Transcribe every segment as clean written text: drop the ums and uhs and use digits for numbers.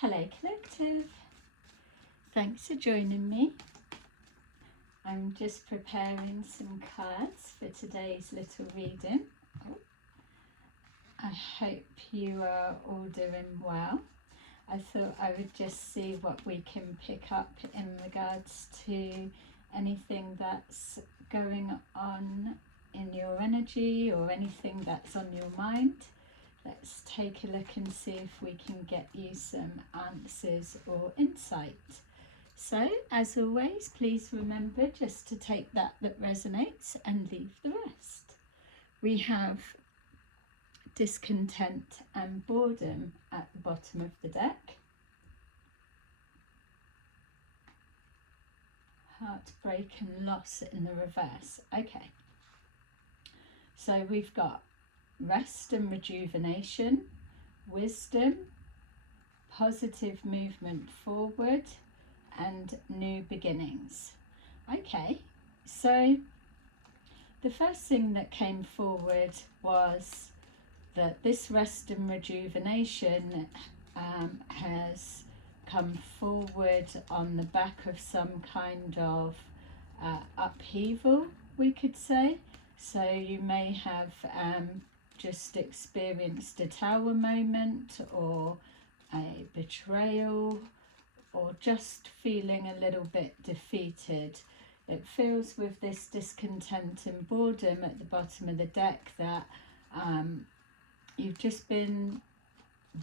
Hello Collective, thanks for joining me. I'm just preparing some cards for today's little reading. I hope you are all doing well. I thought I would just see what we can pick up in regards to anything that's going on in your energy or anything that's on your mind. Let's take a look and see if we can get you some answers or insight. So, as always, please remember just to take that resonates and leave the rest. We have discontent and boredom at the bottom of the deck. Heartbreak and loss in the reverse. Okay. So we've got rest and rejuvenation, wisdom, positive movement forward, and new beginnings. Okay, so the first thing that came forward was that this rest and rejuvenation has come forward on the back of some kind of upheaval, we could say. So you may have just experienced a tower moment or a betrayal, or just feeling a little bit defeated. It feels with this discontent and boredom at the bottom of the deck that you've just been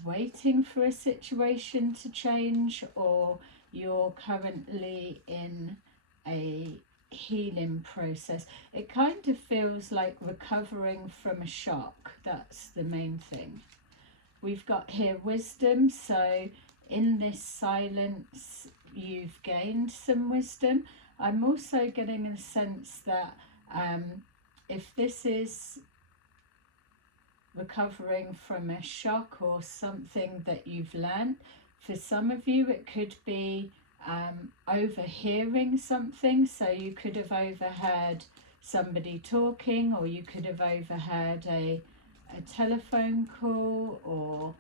waiting for a situation to change, or you're currently in a healing process. It kind of feels like recovering from a shock. That's the main thing. We've got here wisdom, so in this silence you've gained some wisdom. I'm also getting a sense that if this is recovering from a shock or something that you've learned, for some of you it could be overhearing something. So you could have overheard somebody talking, or you could have overheard a telephone call, or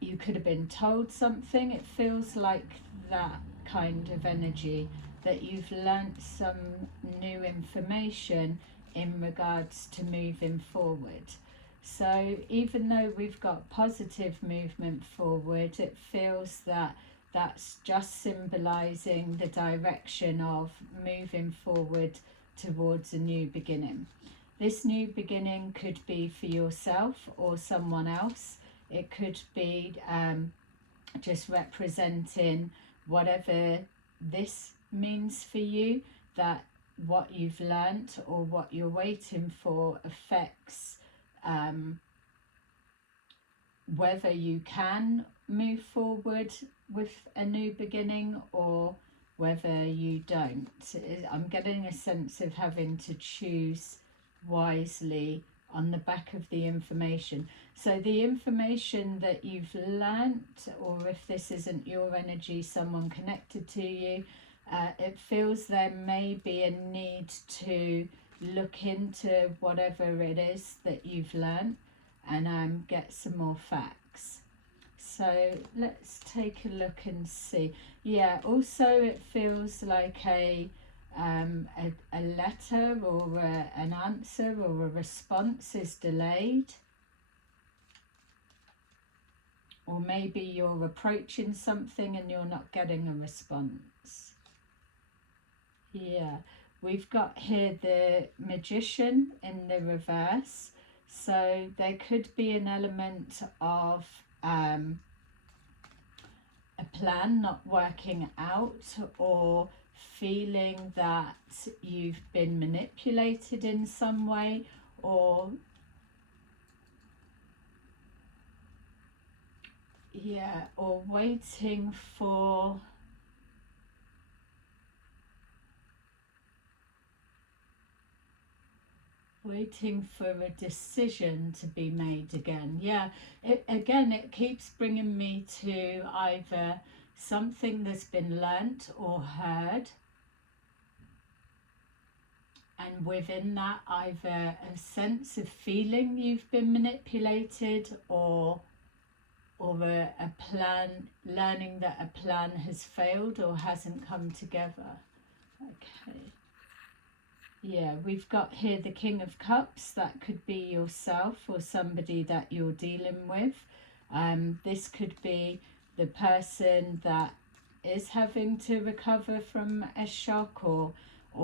you could have been told something. It feels like that kind of energy, that you've learnt some new information in regards to moving forward. So even though we've got positive movement forward, it feels that that's just symbolizing the direction of moving forward towards a new beginning. This new beginning could be for yourself or someone else. It could be just representing whatever this means for you, that what you've learnt or what you're waiting for affects whether you can move forward with a new beginning or whether you don't. I'm getting a sense of having to choose wisely on the back of the information. So the information that you've learnt, or if this isn't your energy, someone connected to you, it feels there may be a need to look into whatever it is that you've learnt and get some more facts. So let's take a look and see. Yeah, also it feels like a letter or an answer or a response is delayed. Or maybe you're approaching something and you're not getting a response. Yeah, we've got here the Magician in the reverse. So there could be an element of a plan not working out, or feeling that you've been manipulated in some way, or or waiting for a decision to be made again. Yeah, it keeps bringing me to either something that's been learnt or heard, and within that either a sense of feeling you've been manipulated, or or a plan, learning that a plan has failed or hasn't come together. Okay. Yeah, we've got here the King of Cups. That could be yourself or somebody that you're dealing with. This could be the person that is having to recover from a shock or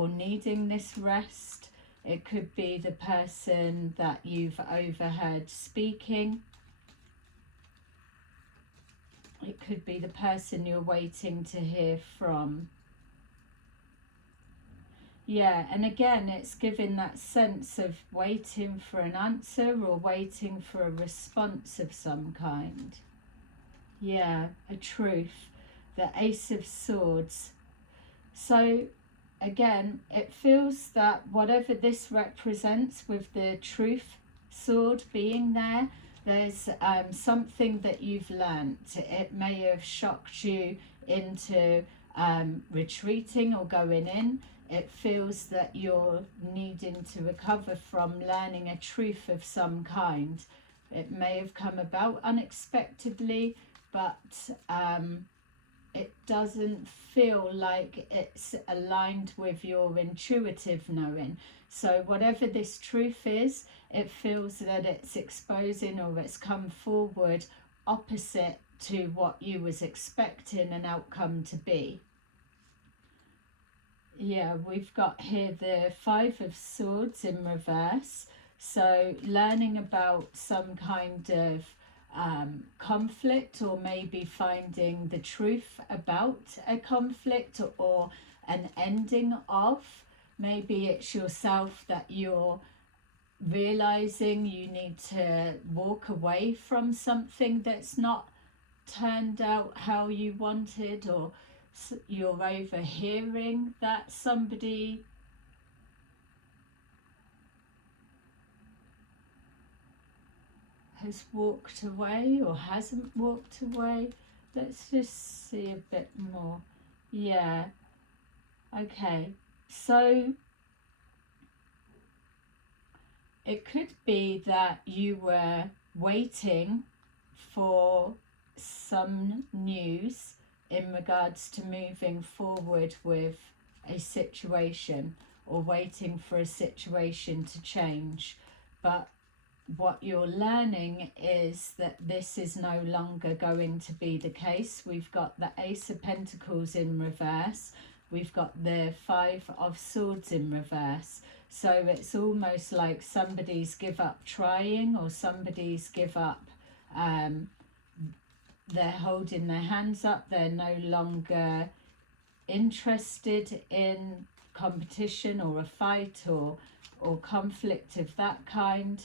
needing this rest. It could be the person that you've overheard speaking. It could be the person you're waiting to hear from. Yeah, and again, it's giving that sense of waiting for an answer or waiting for a response of some kind. Yeah, a truth. The Ace of Swords. So, again, it feels that whatever this represents with the truth sword being there, there's something that you've learnt. It may have shocked you into retreating or going in. It feels that you're needing to recover from learning a truth of some kind. It may have come about unexpectedly, but it doesn't feel like it's aligned with your intuitive knowing. So whatever this truth is, it feels that it's exposing or it's come forward opposite to what you was expecting an outcome to be. Yeah, we've got here the Five of Swords in reverse. So learning about some kind of conflict, or maybe finding the truth about a conflict or an ending of. Maybe it's yourself that you're realizing you need to walk away from something that's not turned out how you wanted, or you're overhearing that somebody has walked away or hasn't walked away. Let's just see a bit more. Yeah, okay, so it could be that you were waiting for some news in regards to moving forward with a situation, or waiting for a situation to change. But what you're learning is that this is no longer going to be the case. We've got the Ace of Pentacles in reverse. We've got the Five of Swords in reverse. So it's almost like somebody's give up trying, or somebody's give up, they're holding their hands up. They're no longer interested in competition or a fight or conflict of that kind.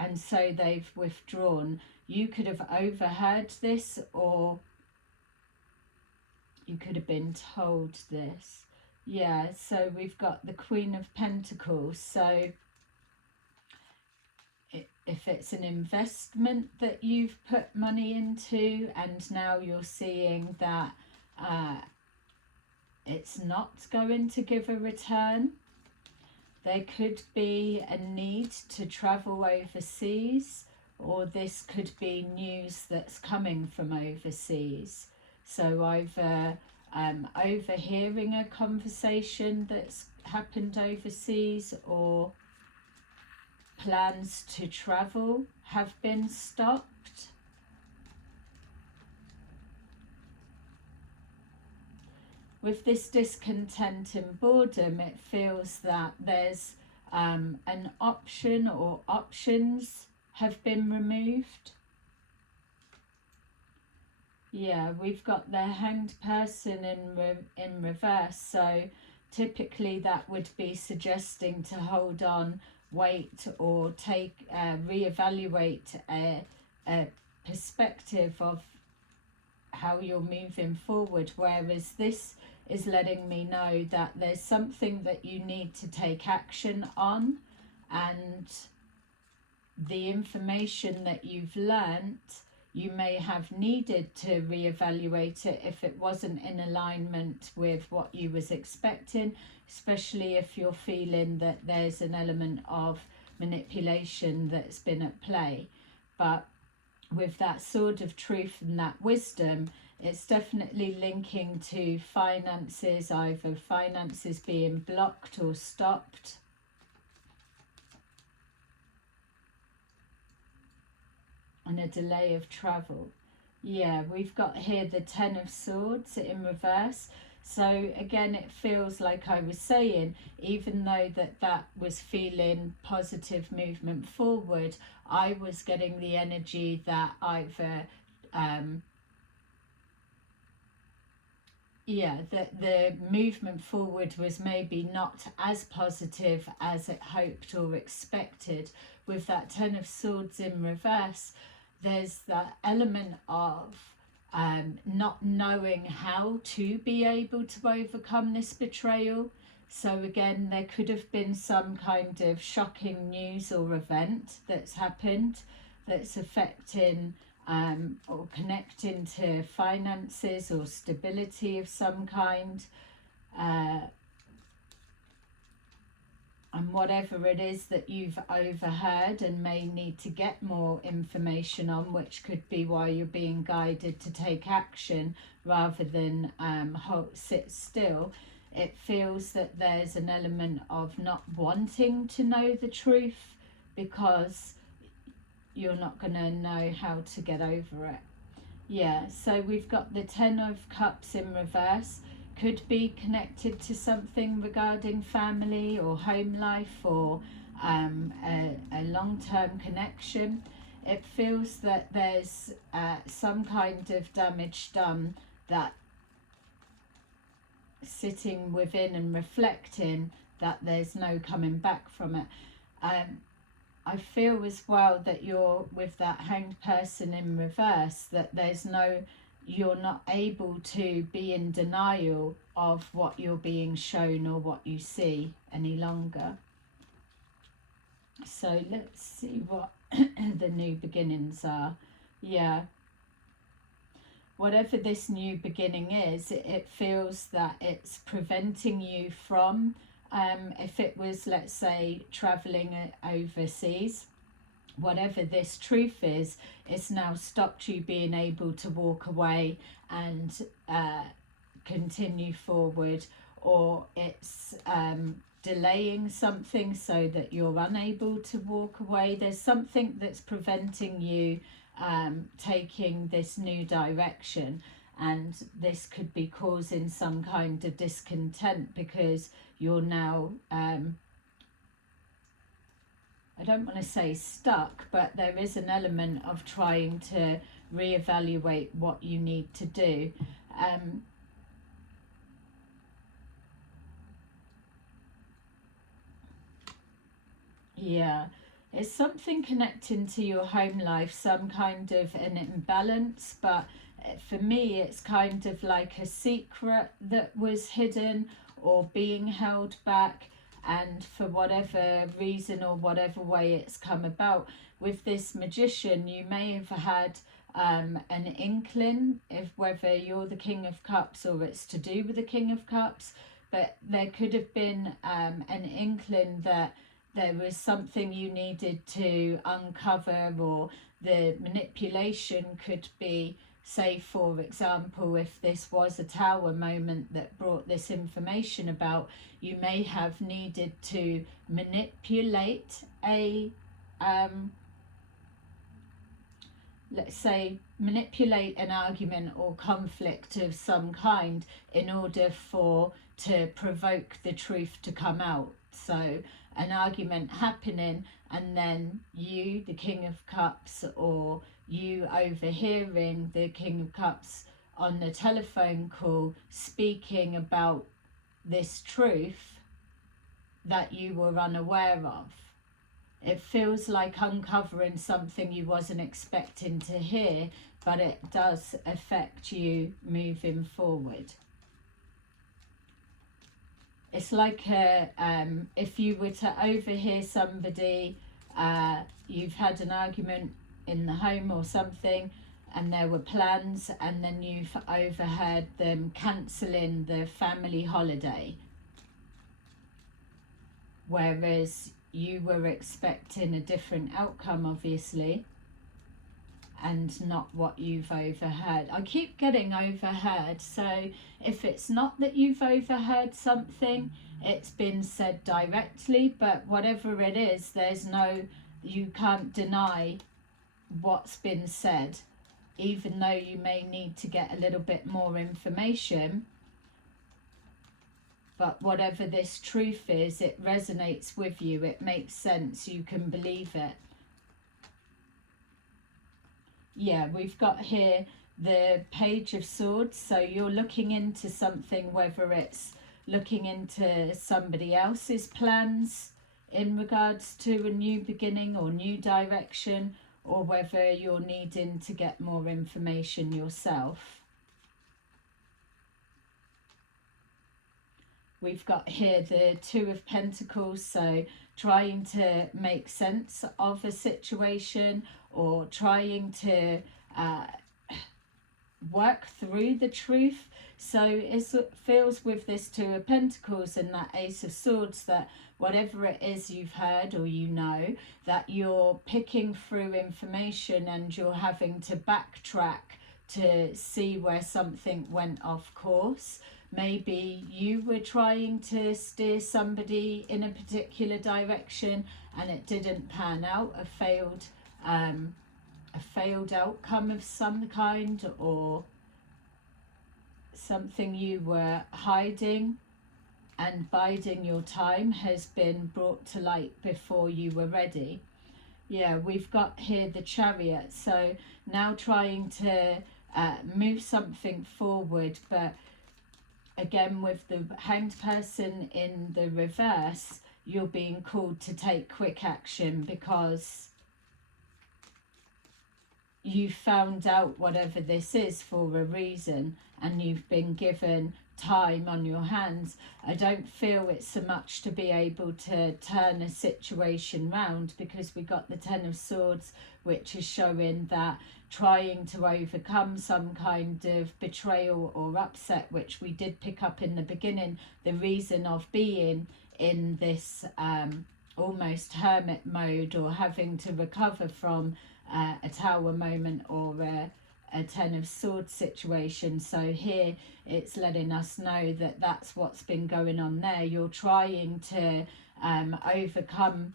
And so they've withdrawn. You could have overheard this, or you could have been told this. Yeah, so we've got the Queen of Pentacles. So if it's an investment that you've put money into and now you're seeing that it's not going to give a return, there could be a need to travel overseas, or this could be news that's coming from overseas. So either overhearing a conversation that's happened overseas, or plans to travel have been stopped. With this discontent and boredom, it feels that there's an option, or options have been removed. Yeah, we've got the Hanged Person in reverse. So typically that would be suggesting to hold on, wait, or take reevaluate a perspective of how you're moving forward, whereas this is letting me know that there's something that you need to take action on, and the information that you've learnt, you may have needed to reevaluate it if it wasn't in alignment with what you was expecting, especially if you're feeling that there's an element of manipulation that's been at play. But with that sword of truth and that wisdom, it's definitely linking to finances, either finances being blocked or stopped. And a delay of travel. Yeah, we've got here the Ten of Swords in reverse. So again, it feels like I was saying, even though that was feeling positive movement forward, I was getting the energy that either that the movement forward was maybe not as positive as it hoped or expected. With that Ten of Swords in reverse, there's that element of not knowing how to be able to overcome this betrayal. So again, there could have been some kind of shocking news or event that's happened that's affecting or connecting to finances or stability of some kind. And whatever it is that you've overheard and may need to get more information on, which could be why you're being guided to take action rather than sit still, it feels that there's an element of not wanting to know the truth because you're not going to know how to get over it. Yeah, so we've got the Ten of Cups in reverse. Could be connected to something regarding family or home life or a long-term connection. It feels that there's some kind of damage done that sitting within and reflecting that there's no coming back from it. I feel as well that you're with that Hanged Person in reverse, that you're not able to be in denial of what you're being shown or what you see any longer. So let's see what the new beginnings are. Yeah. Whatever this new beginning is, it feels that it's preventing you from, if it was, let's say, traveling overseas, whatever this truth is, it's now stopped you being able to walk away and continue forward, or it's delaying something so that you're unable to walk away. There's something that's preventing you taking this new direction, and this could be causing some kind of discontent because you're now I don't want to say stuck, but there is an element of trying to reevaluate what you need to do. Yeah, it's something connecting to your home life, some kind of an imbalance, but for me it's kind of like a secret that was hidden or being held back, and for whatever reason or whatever way it's come about. With this Magician, you may have had an inkling of whether you're the King of Cups or it's to do with the King of Cups, but there could have been an inkling that there was something you needed to uncover, or the manipulation could be, say for example, if this was a Tower moment that brought this information about, you may have needed to manipulate a let's say manipulate an argument or conflict of some kind in order to provoke the truth to come out. So an argument happening, and then you, the King of Cups, or you overhearing the King of Cups on the telephone call speaking about this truth that you were unaware of. It feels like uncovering something you wasn't expecting to hear, but it does affect you moving forward. It's like if you were to overhear somebody, you've had an argument in the home or something, and there were plans, and then you've overheard them cancelling the family holiday, whereas you were expecting a different outcome, obviously, and not what you've overheard. I keep getting overheard, so if it's not that you've overheard something, it's been said directly, but whatever it is, you can't deny what's been said, even though you may need to get a little bit more information. But whatever this truth is, it resonates with you, it makes sense, you can believe it. Yeah, we've got here the Page of Swords, so you're looking into something, whether it's looking into somebody else's plans in regards to a new beginning or new direction, or whether you're needing to get more information yourself. We've got here the Two of Pentacles, so trying to make sense of a situation, or trying to work through the truth. So it feels with this Two of Pentacles and that Ace of Swords that whatever it is you've heard or you know, that you're picking through information and you're having to backtrack to see where something went off course. Maybe you were trying to steer somebody in a particular direction and it didn't pan out, a failed outcome of some kind, or something you were hiding and biding your time has been brought to light before you were ready. Yeah, we've got here the Chariot, so now trying to move something forward, but again with the Hanged Person in the reverse, you're being called to take quick action because you found out whatever this is for a reason and you've been given time on your hands. I don't feel it's so much to be able to turn a situation round, because we got the Ten of Swords, which is showing that trying to overcome some kind of betrayal or upset, which we did pick up in the beginning, the reason of being in this almost hermit mode, or having to recover from a Tower moment or a Ten of Swords situation. So here it's letting us know that that's what's been going on there. You're trying to overcome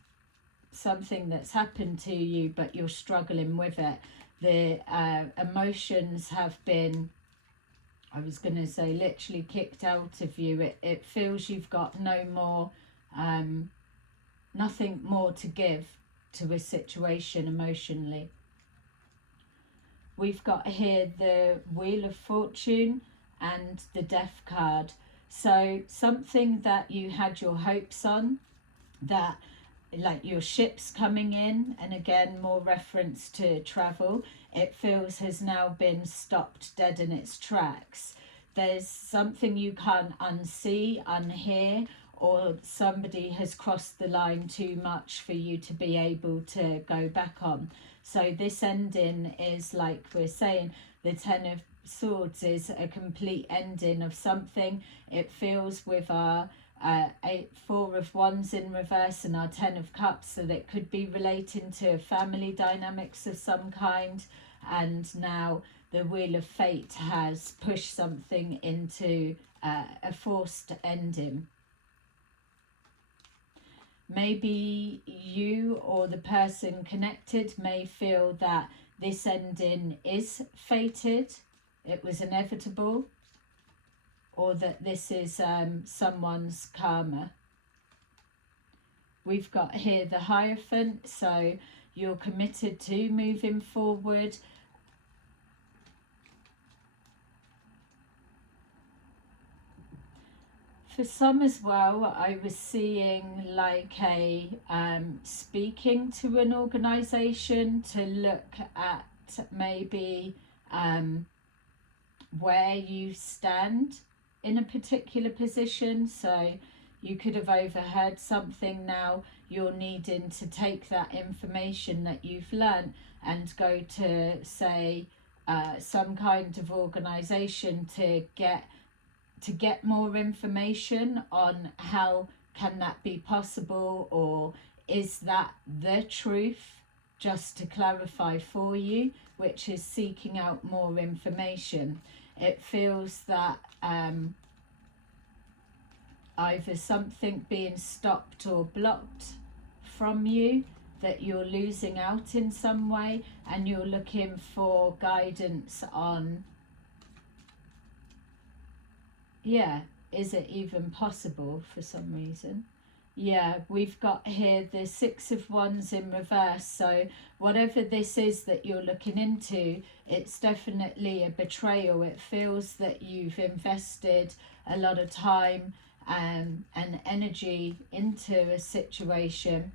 something that's happened to you, but you're struggling with it. The emotions have been, I was going to say, literally kicked out of you. It feels you've got no more, nothing more to give to a situation emotionally. We've got here the Wheel of Fortune and the Death card. So something that you had your hopes on, that like your ship's coming in, and again more reference to travel, it feels has now been stopped dead in its tracks. There's something you can't unsee, unhear, or somebody has crossed the line too much for you to be able to go back on. So this ending is, like we're saying, the Ten of Swords is a complete ending of something. It feels with our Four of Wands in reverse and our Ten of Cups that it could be relating to family dynamics of some kind, and now the Wheel of Fate has pushed something into a forced ending. Maybe you or the person connected may feel that this ending is fated, it was inevitable, or that this is someone's karma. We've got here the Hierophant, so you're committed to moving forward. For some as well, I was seeing like a speaking to an organisation to look at maybe where you stand in a particular position. So you could have overheard something, now you're needing to take that information that you've learnt and go to, say, some kind of organisation to get more information on how can that be possible, or is that the truth, just to clarify for you, which is seeking out more information. It feels that either something being stopped or blocked from you, that you're losing out in some way, and you're looking for guidance on, yeah, is it even possible for some reason? Yeah, we've got here the Six of Wands in reverse. So whatever this is that you're looking into, it's definitely a betrayal. It feels that you've invested a lot of time and energy into a situation.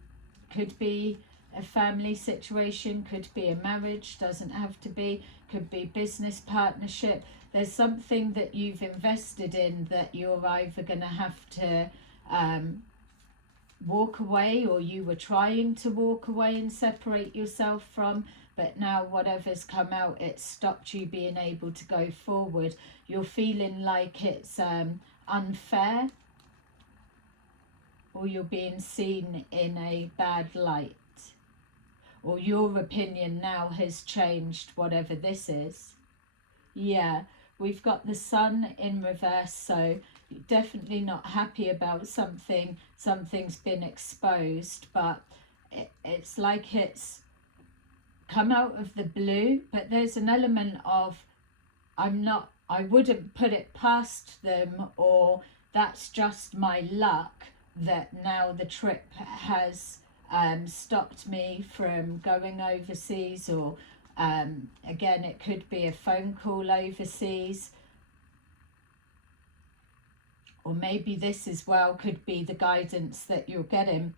Could be a family situation, could be a marriage, doesn't have to be, could be business partnership. There's something that you've invested in that you're either going to have to walk away, or you were trying to walk away and separate yourself from, but now whatever's come out, it's stopped you being able to go forward. You're feeling like it's unfair, or you're being seen in a bad light, or your opinion now has changed, whatever this is. Yeah, we've got the Sun in reverse, so definitely not happy about something. Something's been exposed, but it's like it's come out of the blue, but there's an element of I wouldn't put it past them, or that's just my luck that now the trip has stopped me from going overseas, or again, it could be a phone call overseas, or maybe this as well could be the guidance that you're getting.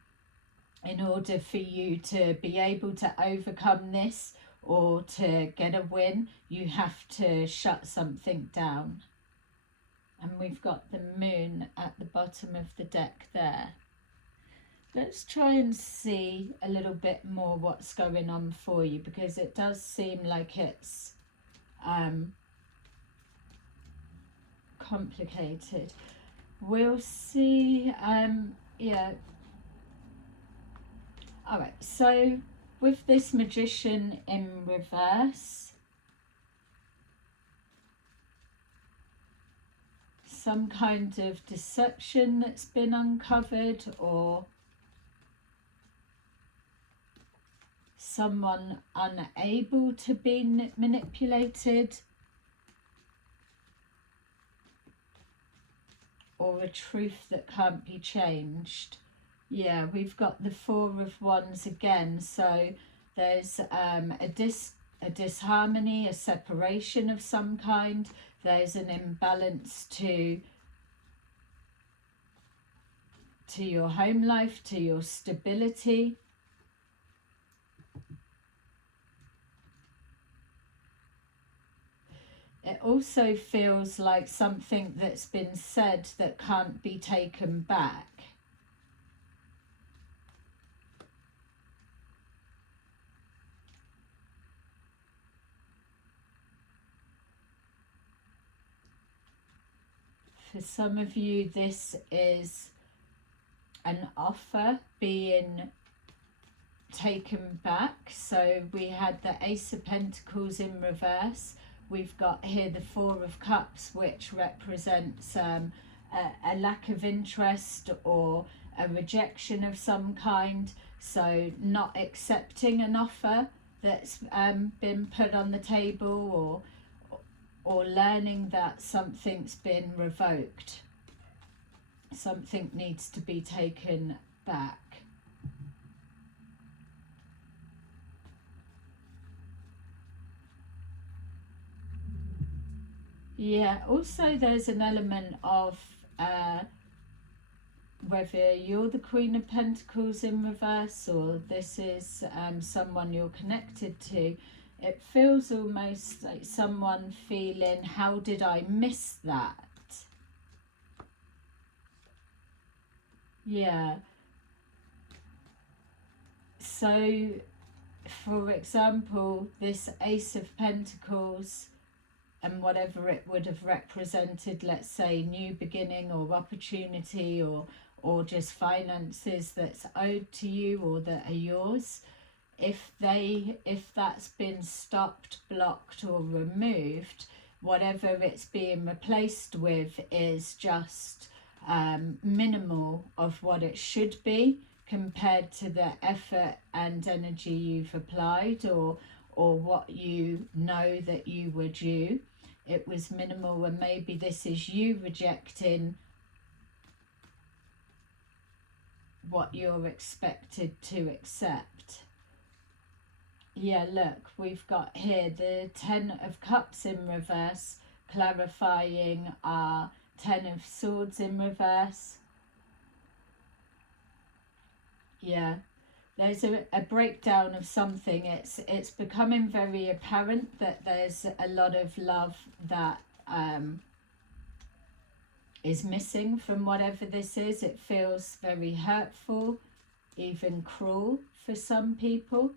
In order for you to be able to overcome this or to get a win, you have to shut something down. And we've got the Moon at the bottom of the deck there. Let's try and see a little bit more what's going on for you, because it does seem like it's complicated. We'll see. Yeah. All right. So with this Magician in reverse, some kind of deception that's been uncovered, or someone unable to be manipulated, or a truth that can't be changed. Yeah, we've got the Four of Wands again, so there's a disharmony, a separation of some kind. There's an imbalance to your home life, to your stability. It also feels like something that's been said that can't be taken back. For some of you, this is an offer being taken back. So we had the Ace of Pentacles in reverse. We've got here the Four of Cups, which represents a lack of interest or a rejection of some kind. So not accepting an offer that's been put on the table, or learning that something's been revoked. Something needs to be taken back. Yeah, also there's an element of whether you're the Queen of Pentacles in reverse, or this is someone you're connected to. It feels almost like someone feeling, how did I miss that? Yeah. So, for example, this Ace of Pentacles, and whatever it would have represented, let's say new beginning or opportunity, or just finances that's owed to you or that are yours, if that's been stopped, blocked or removed, whatever it's being replaced with is just minimal of what it should be compared to the effort and energy you've applied, or what you know that you were due. It was minimal, and maybe this is you rejecting what you're expected to accept. Yeah, look, we've got here the 10 of Cups in reverse, clarifying our 10 of Swords in reverse. Yeah, there's a breakdown of something. It's becoming very apparent that there's a lot of love that is missing from whatever this is. It feels very hurtful, even cruel for some people.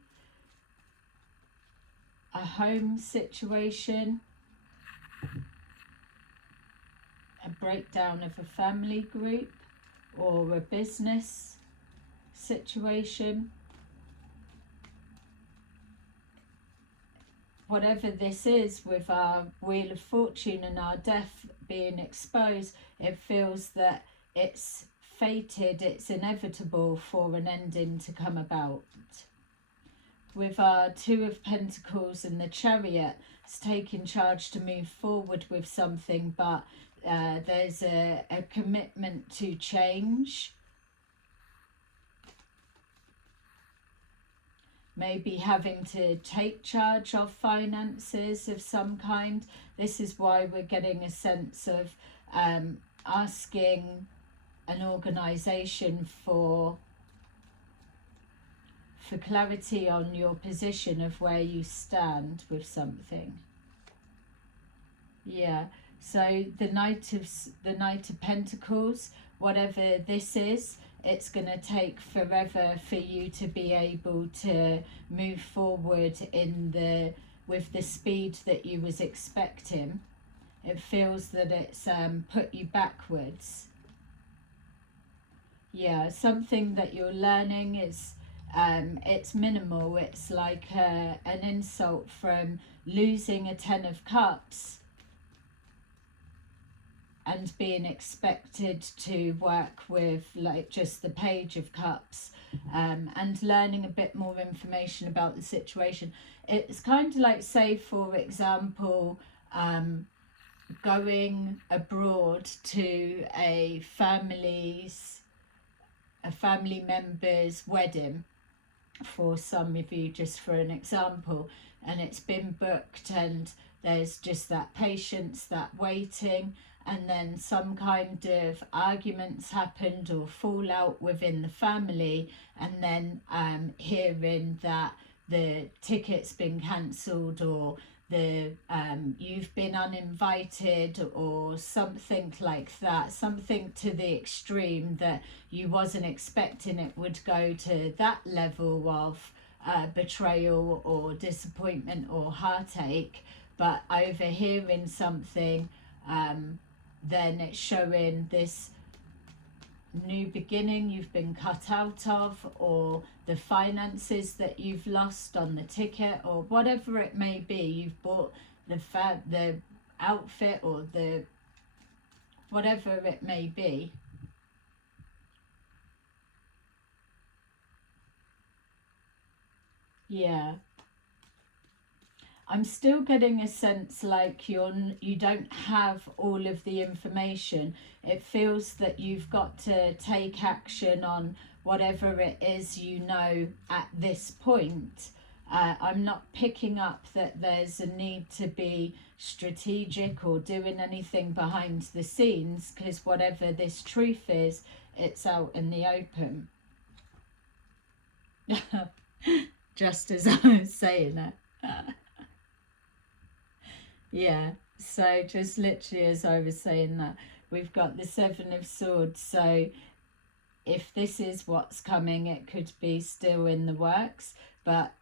A home situation, a breakdown of a family group or a business situation. Whatever this is, with our Wheel of Fortune and our death being exposed, it feels that it's fated, it's inevitable for an ending to come about. With our Two of Pentacles and the Chariot, it's taking charge to move forward with something, but there's a commitment to change. Maybe having to take charge of finances of some kind. This is why we're getting a sense of asking an organisation for clarity on your position of where you stand with something. Yeah, so the Knight of Pentacles, whatever this is, it's going to take forever for you to be able to move forward with the speed that you was expecting. It feels that it's put you backwards. Yeah, something that you're learning is it's minimal. It's like an insult from losing a 10 of Cups and being expected to work with like just the Page of Cups, and learning a bit more information about the situation. It's kind of like, say for example, going abroad to a family member's wedding, for some of you, just for an example, and it's been booked and there's just that patience, that waiting, and then some kind of arguments happened or fallout within the family, and then hearing that the ticket's been cancelled, or you've been uninvited, or something like that, something to the extreme that you wasn't expecting it would go to that level of betrayal or disappointment or heartache. But overhearing something, then it's showing this new beginning you've been cut out of, or the finances that you've lost on the ticket, or whatever it may be. You've bought the outfit, or the whatever it may be. Yeah, I'm still getting a sense like you don't have all of the information. It feels that you've got to take action on whatever it is you know at this point. I'm not picking up that there's a need to be strategic or doing anything behind the scenes, because whatever this truth is, it's out in the open. Just as I was saying it. Yeah, so just literally as I was saying that, we've got the Seven of Swords. So if this is what's coming, it could be still in the works, but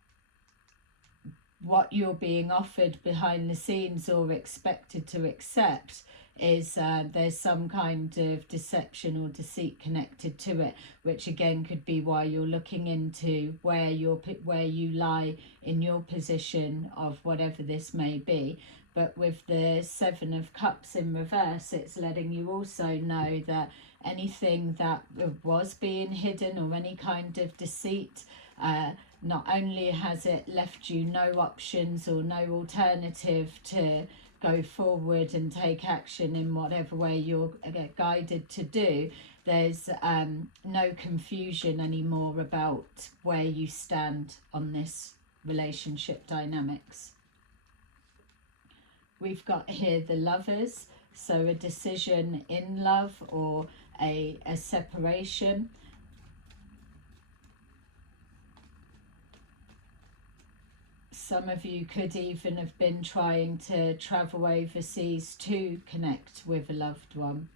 what you're being offered behind the scenes or expected to accept is there's some kind of deception or deceit connected to it, which again could be why you're looking into where you lie in your position of whatever this may be. But with the Seven of Cups in reverse, it's letting you also know that anything that was being hidden or any kind of deceit, not only has it left you no options or no alternative to go forward and take action in whatever way you're guided to do, there's no confusion anymore about where you stand on this relationship dynamics. We've got here the Lovers, so a decision in love or a separation. Some of you could even have been trying to travel overseas to connect with a loved one.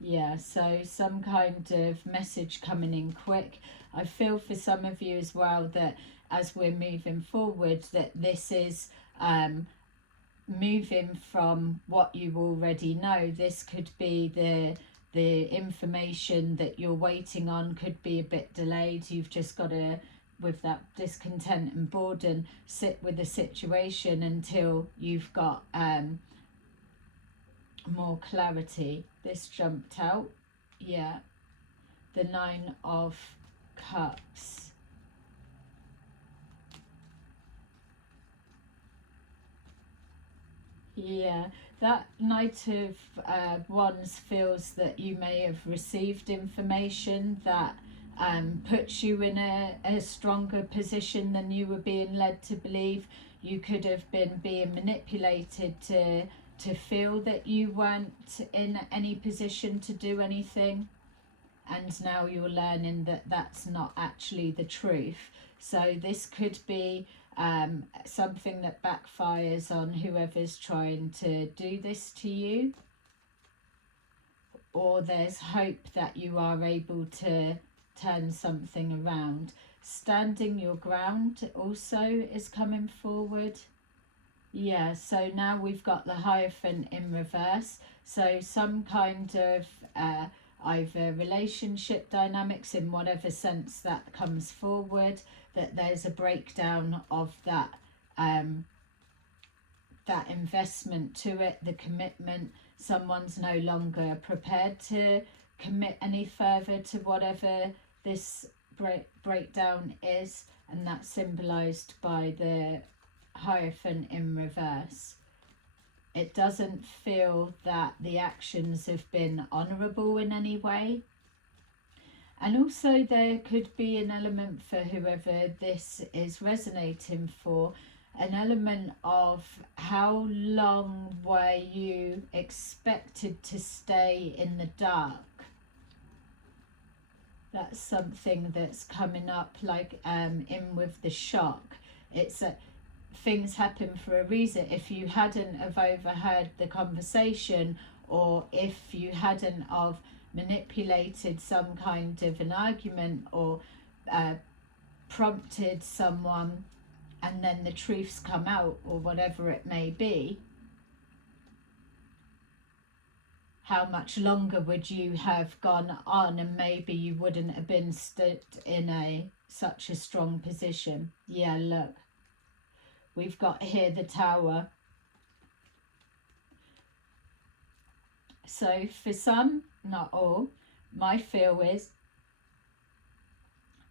Yeah, so some kind of message coming in quick. I feel for some of you as well that as we're moving forward, that this is moving from what you already know. This could be the information that you're waiting on, could be a bit delayed. You've just got to, with that discontent and boredom, sit with the situation until you've got more clarity. This jumped out. Yeah, the Nine of Cups. Yeah, that Knight of Wands feels that you may have received information that puts you in a stronger position than you were being led to believe. You could have been being manipulated to feel that you weren't in any position to do anything, and now you're learning that that's not actually the truth. So this could be something that backfires on whoever's trying to do this to you, or there's hope that you are able to turn something around. Standing your ground also is coming forward. Yeah, so now we've got the Hierophant in reverse, so some kind of either relationship dynamics in whatever sense that comes forward, that there's a breakdown of that that investment to it, the commitment. Someone's no longer prepared to commit any further to whatever this breakdown is, and that's symbolized by the Hierophant in reverse. It doesn't feel that the actions have been honourable in any way. And also there could be an element for whoever this is resonating for, an element of how long were you expected to stay in the dark. That's something that's coming up, like in with the shock. It's things happen for a reason. If you hadn't have overheard the conversation, or if you hadn't have manipulated some kind of an argument, or prompted someone and then the truths come out, or whatever it may be, how much longer would you have gone on, and maybe you wouldn't have been stood in such a strong position. Yeah, look, we've got here the Tower. So for some, not all, my feel is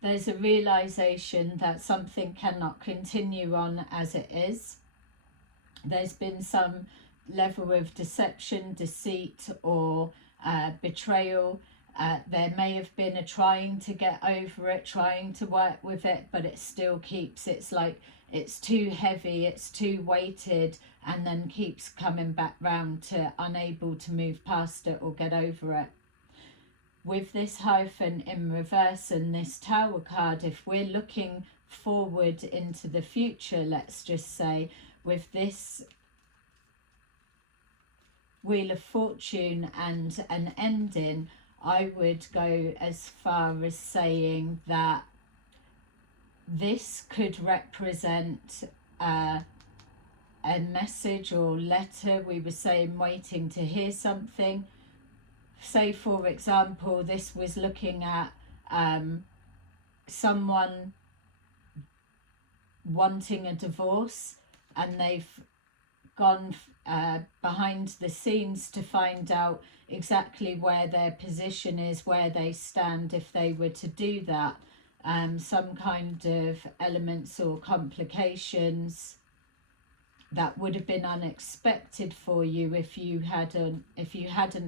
there's a realization that something cannot continue on as it is. There's been some level of deception, deceit, or betrayal. There may have been a trying to get over it, trying to work with it, but it still keeps, it's like it's too heavy, it's too weighted, and then keeps coming back round to unable to move past it or get over it. With this Hierophant in reverse and this Tower card, if we're looking forward into the future, let's just say, with this Wheel of Fortune and an ending, I would go as far as saying that this could represent a a message or letter. We were saying waiting to hear something. Say, for example, this was looking at someone wanting a divorce, and they've gone behind the scenes to find out exactly where their position is, where they stand if they were to do that. Some kind of elements or complications that would have been unexpected for you if you hadn't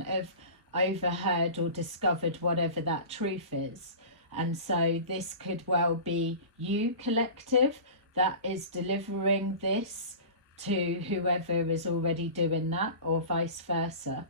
have overheard or discovered whatever that truth is. And so this could well be you, collective, that is delivering this to whoever is already doing that, or vice versa.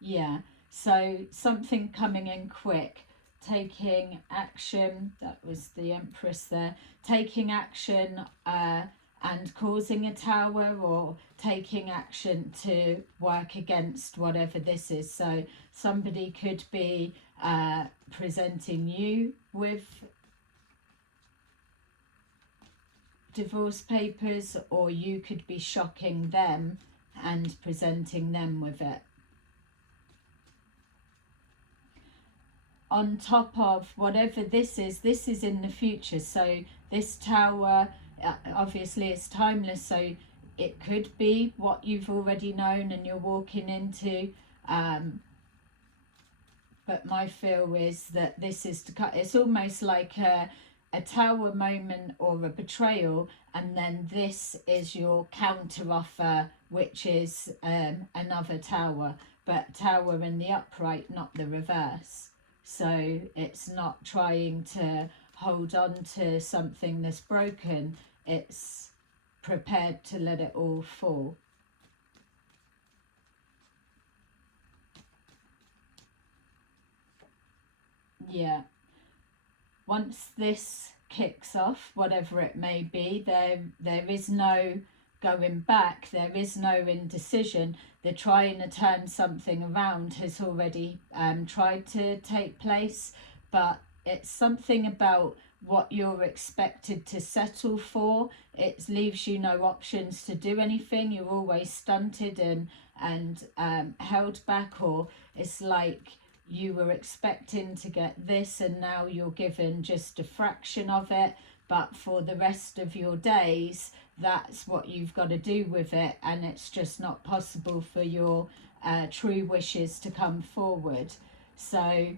Yeah, so something coming in quick, taking action. That was the Empress there. Taking action and causing a tower, or taking action to work against whatever this is. So somebody could be presenting you with divorce papers, or you could be shocking them and presenting them with it. On top of whatever this is in the future. So this tower, obviously, is timeless, so it could be what you've already known and you're walking into. But my feel is that this is to cut. It's almost like a tower moment or a betrayal, and then this is your counter offer, which is another tower, but tower in the upright, not the reverse. So it's not trying to hold on to something that's broken, it's prepared to let it all fall. Yeah. Once this kicks off, whatever it may be, there is no going back, there is no indecision. The trying to turn something around has already tried to take place, but it's something about what you're expected to settle for. It leaves you no options to do anything. You're always stunted and held back, or it's like you were expecting to get this and now you're given just a fraction of it, but for the rest of your days that's what you've got to do with it, and it's just not possible for your true wishes to come forward. So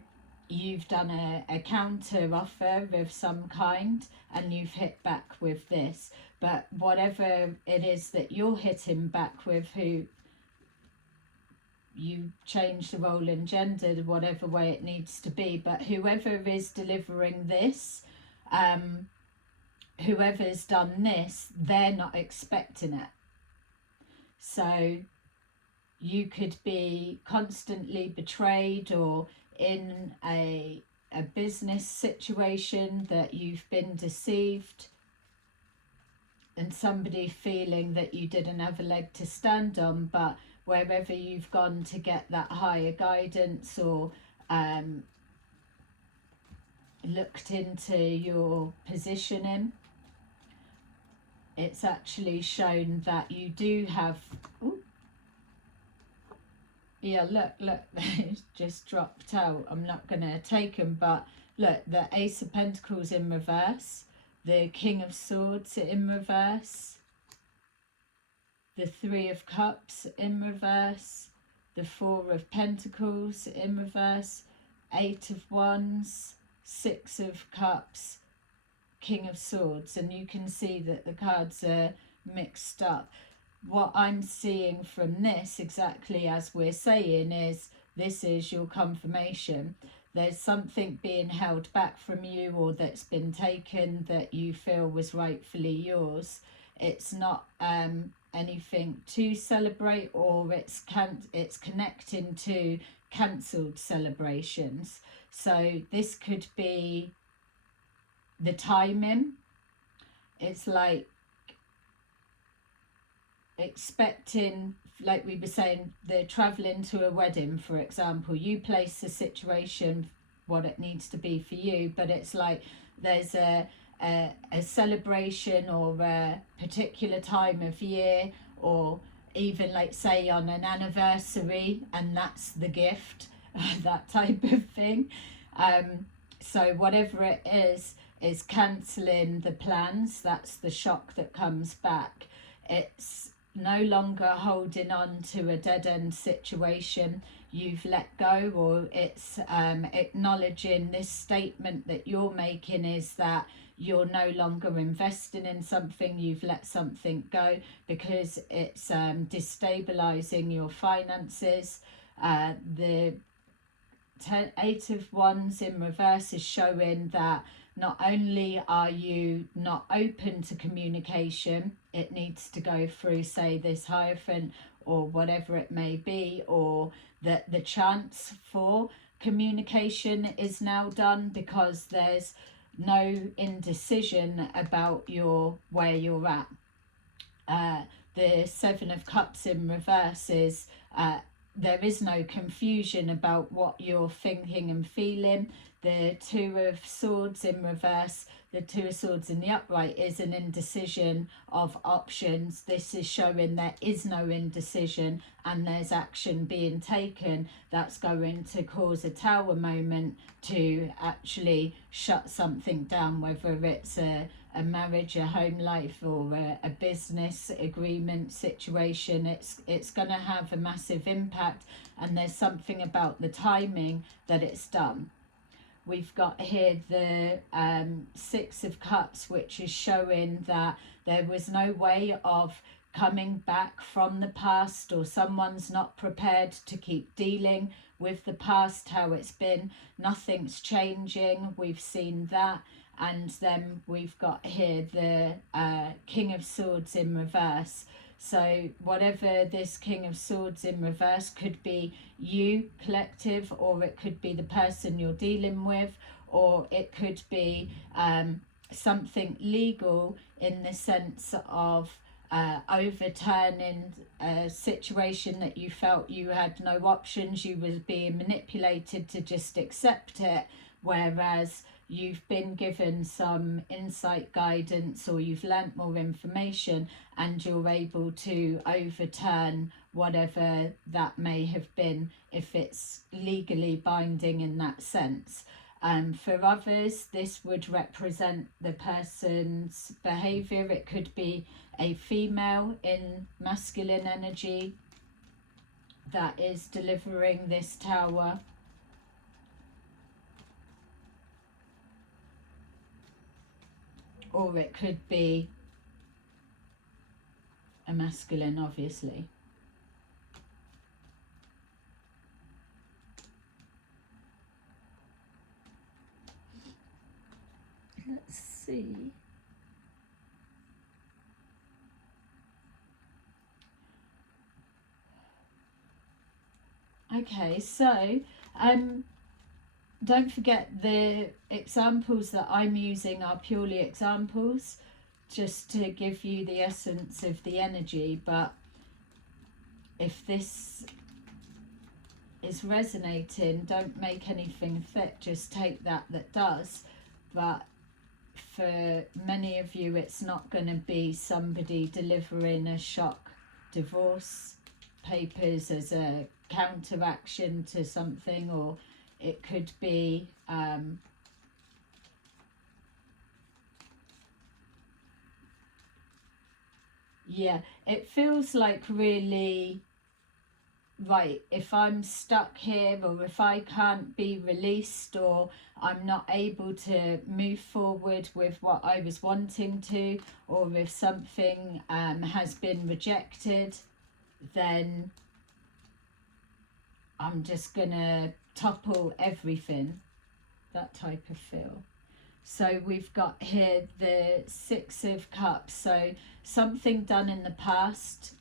you've done a counter offer of some kind and you've hit back with this, but whatever it is that you're hitting back with, who you change the role and gender whatever way it needs to be, but whoever is delivering this, whoever's done this, they're not expecting it. So you could be constantly betrayed, or in a business situation that you've been deceived, and somebody feeling that you didn't have a leg to stand on, but wherever you've gone to get that higher guidance, or looked into your positioning, it's actually shown that you do have, ooh, yeah, look, it's just dropped out. I'm not going to take them, but look, the Ace of Pentacles in reverse, the King of Swords in reverse, the Three of Cups in reverse, the Four of Pentacles in reverse, Eight of Wands, Six of Cups, King of Swords, and you can see that the cards are mixed up. What I'm seeing from this, exactly as we're saying, is this is your confirmation. There's something being held back from you, or that's been taken that you feel was rightfully yours. It's not anything to celebrate, or it's connecting to cancelled celebrations. So this could be the timing. It's like expecting, like we were saying, the travelling to a wedding, for example. You place the situation what it needs to be for you, but it's like there's a a celebration or a particular time of year, or even like say on an anniversary, and that's the gift, that type of thing. So whatever it is cancelling the plans. That's the shock that comes back. It's no longer holding on to a dead-end situation. You've let go, or it's acknowledging this statement that you're making is that you're no longer investing in something. You've let something go because it's destabilizing your finances. The Eight of Wands in reverse is showing that not only are you not open to communication, it needs to go through, say, this Hierophant or whatever it may be, or that the chance for communication is now done because there's no indecision about where you're at. The Seven of Cups in reverse is there is no confusion about what you're thinking and feeling. The Two of Swords in reverse, the Two of Swords in the upright is an indecision of options. This is showing there is no indecision and there's action being taken that's going to cause a Tower moment to actually shut something down, whether it's a marriage, a home life, or a business agreement situation. It's going to have a massive impact, and there's something about the timing that it's done. We've got here the Six of Cups, which is showing that there was no way of coming back from the past, or someone's not prepared to keep dealing with the past, how it's been. Nothing's changing. We've seen that. And then we've got here the King of Swords in reverse. So whatever this King of Swords in reverse could be you, collective, or it could be the person you're dealing with, or it could be something legal in the sense of overturning a situation that you felt you had no options. You was being manipulated to just accept it, whereas you've been given some insight, guidance, or you've learnt more information and you're able to overturn whatever that may have been, if it's legally binding in that sense. For others, this would represent the person's behaviour. It could be a female in masculine energy that is delivering this Tower. Or it could be a masculine, obviously. Let's see. Okay, so don't forget the examples that I'm using are purely examples, just to give you the essence of the energy. But if this is resonating, don't make anything fit, just take that does. But for many of you, it's not going to be somebody delivering a shock divorce papers as a counteraction to something, or it could be yeah, it feels like really, right, if I'm stuck here, or if I can't be released, or I'm not able to move forward with what I was wanting to, or if something has been rejected, then I'm just gonna topple everything, that type of feel. So we've got here the Six of Cups, so something done in the past.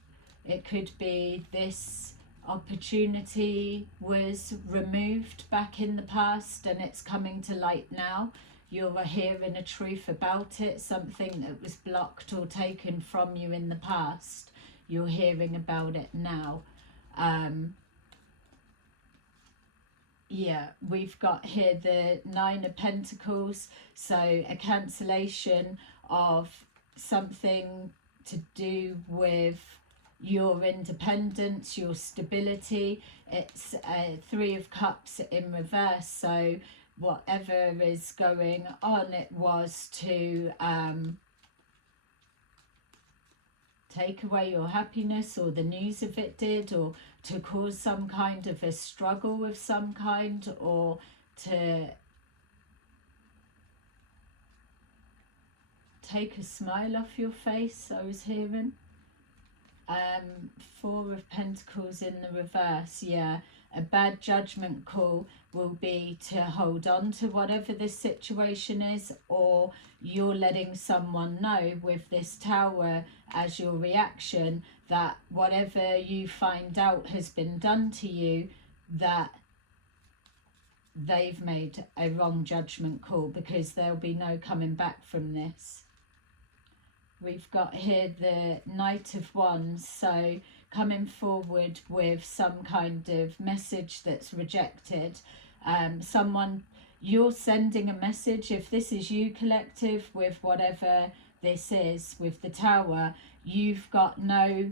It could be this opportunity was removed back in the past and it's coming to light now. You're hearing a truth about it, something that was blocked or taken from you in the past. You're hearing about it now. Yeah, we've got here the Nine of Pentacles, so a cancellation of something to do with your independence, your stability. It's Three of Cups in reverse, so whatever is going on, it was to take away your happiness, or the news of it did, or to cause some kind of a struggle of some kind, or to take a smile off your face, I was hearing. Four of Pentacles in the reverse, yeah. A bad judgment call will be to hold on to whatever this situation is, or you're letting someone know with this Tower as your reaction that whatever you find out has been done to you, that they've made a wrong judgment call, because there'll be no coming back from this. We've got here the Knight of Wands, so coming forward with some kind of message that's rejected. Someone, you're sending a message, if this is you, collective, with whatever this is, with the Tower, you've got no,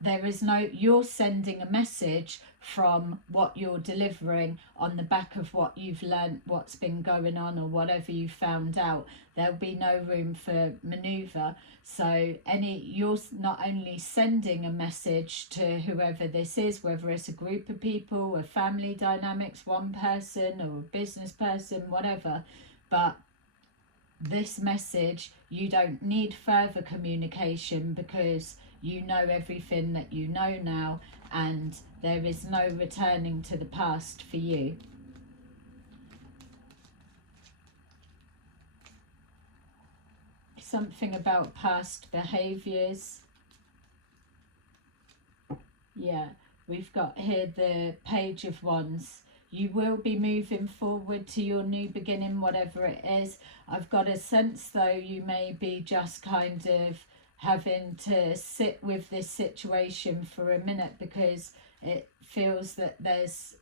there is no, you're sending a message from what you're delivering on the back of what you've learnt, what's been going on, or whatever you found out. There'll be no room for maneuver. So you're not only sending a message to whoever this is, whether it's a group of people, a family dynamics, one person or a business person, whatever, but this message, you don't need further communication, because you know everything that you know now, and there is no returning to the past for you. Something about past behaviours. Yeah, we've got here the Page of Wands. You will be moving forward to your new beginning, whatever it is. I've got a sense, though, you may be just kind of having to sit with this situation for a minute, because it feels that there's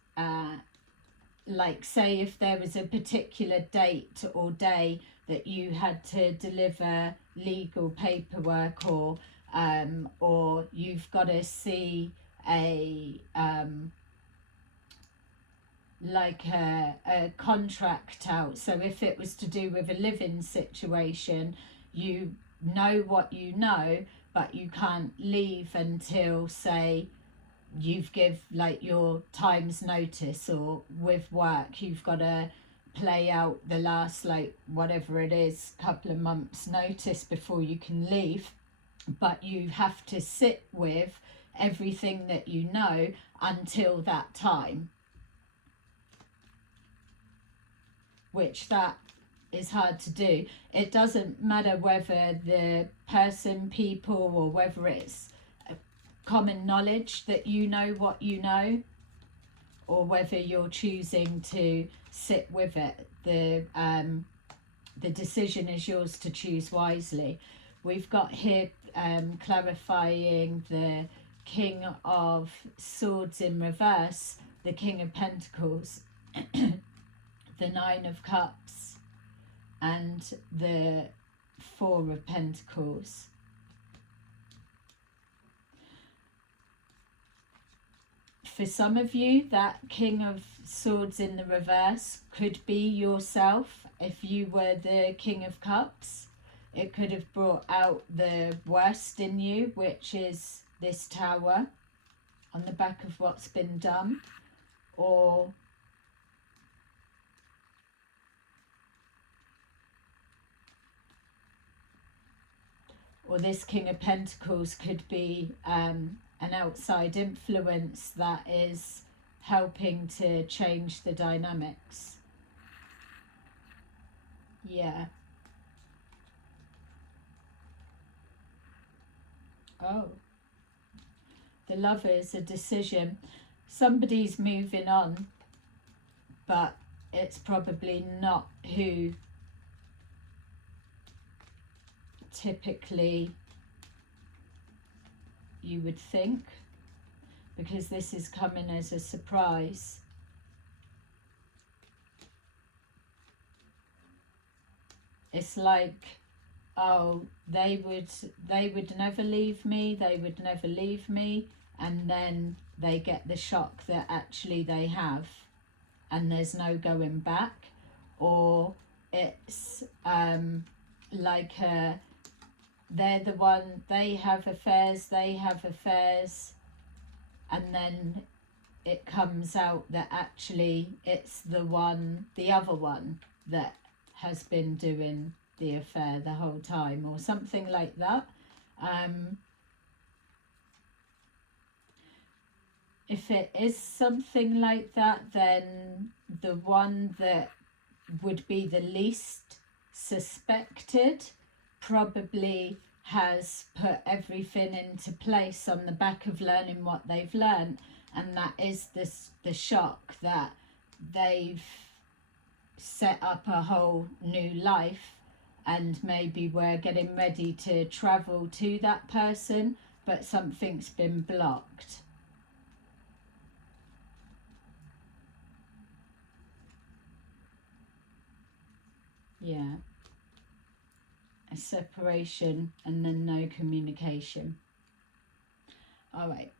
like, say if there was a particular date or day that you had to deliver legal paperwork, or you've got to see a like a contract out. So if it was to do with a living situation, you know what you know, but you can't leave until, say, you've give like your time's notice, or with work you've got to play out the last, like, whatever it is, couple of months notice before you can leave, but you have to sit with everything that you know until that time, which that is hard to do. It doesn't matter whether the person, people, or whether it's common knowledge that you know what you know, or whether you're choosing to sit with it. The decision is yours to choose wisely. We've got here clarifying the King of Swords in reverse, the King of Pentacles, the Nine of Cups, and the Four of Pentacles. For some of you, that King of Swords in the reverse could be yourself. If you were the King of Cups, it could have brought out the worst in you, which is this Tower on the back of what's been done. Or this King of Pentacles could be an outside influence that is helping to change the dynamics. Yeah. Oh. The Lovers, a decision. Somebody's moving on, but it's probably not who typically you would think, because this is coming as a surprise. It's like, oh, they would never leave me, they would never leave me, and then they get the shock that actually they have, and there's no going back. Or it's like they're the one, they have affairs, and then it comes out that actually it's the other one that has been doing the affair the whole time, or something like that. If it is something like that, then the one that would be the least suspected probably has put everything into place on the back of learning what they've learned, and that is the shock that they've set up a whole new life, and maybe we're getting ready to travel to that person, but something's been blocked. Yeah, a separation and then no communication. All right,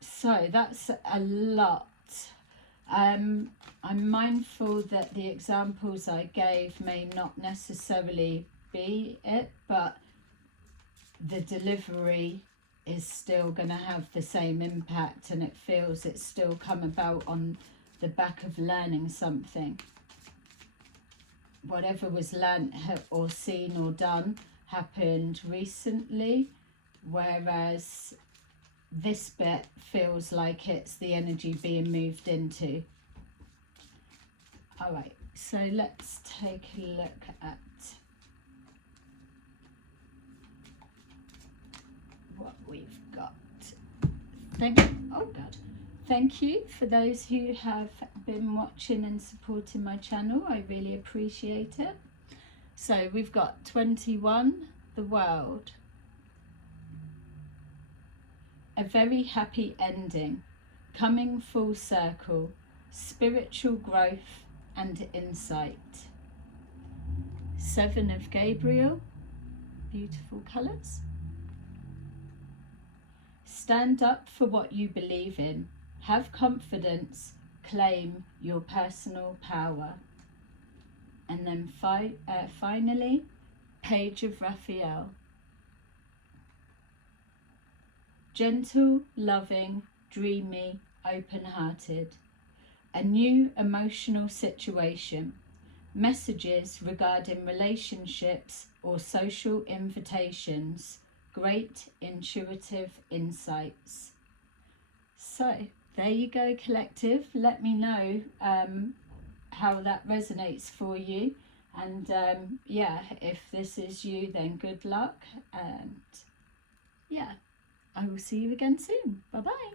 so that's a lot. I'm mindful that the examples I gave may not necessarily be it, but the delivery is still going to have the same impact, and it feels it's still come about on the back of learning something. Whatever was learnt or seen or done happened recently, whereas this bit feels like it's the energy being moved into. All right, so let's take a look at what we've got. Thank you for those who have been watching and supporting my channel. I really appreciate it. So we've got 21, the world. A very happy ending, coming full circle, spiritual growth and insight. 7 of Gabriel, beautiful colours. Stand up for what you believe in. Have confidence, claim your personal power. And then finally, Page of Raphael. Gentle, loving, dreamy, open-hearted. A new emotional situation. Messages regarding relationships or social invitations. Great intuitive insights. So there you go, collective. Let me know how that resonates for you, and yeah, if this is you, then good luck, and yeah, I will see you again soon. Bye bye.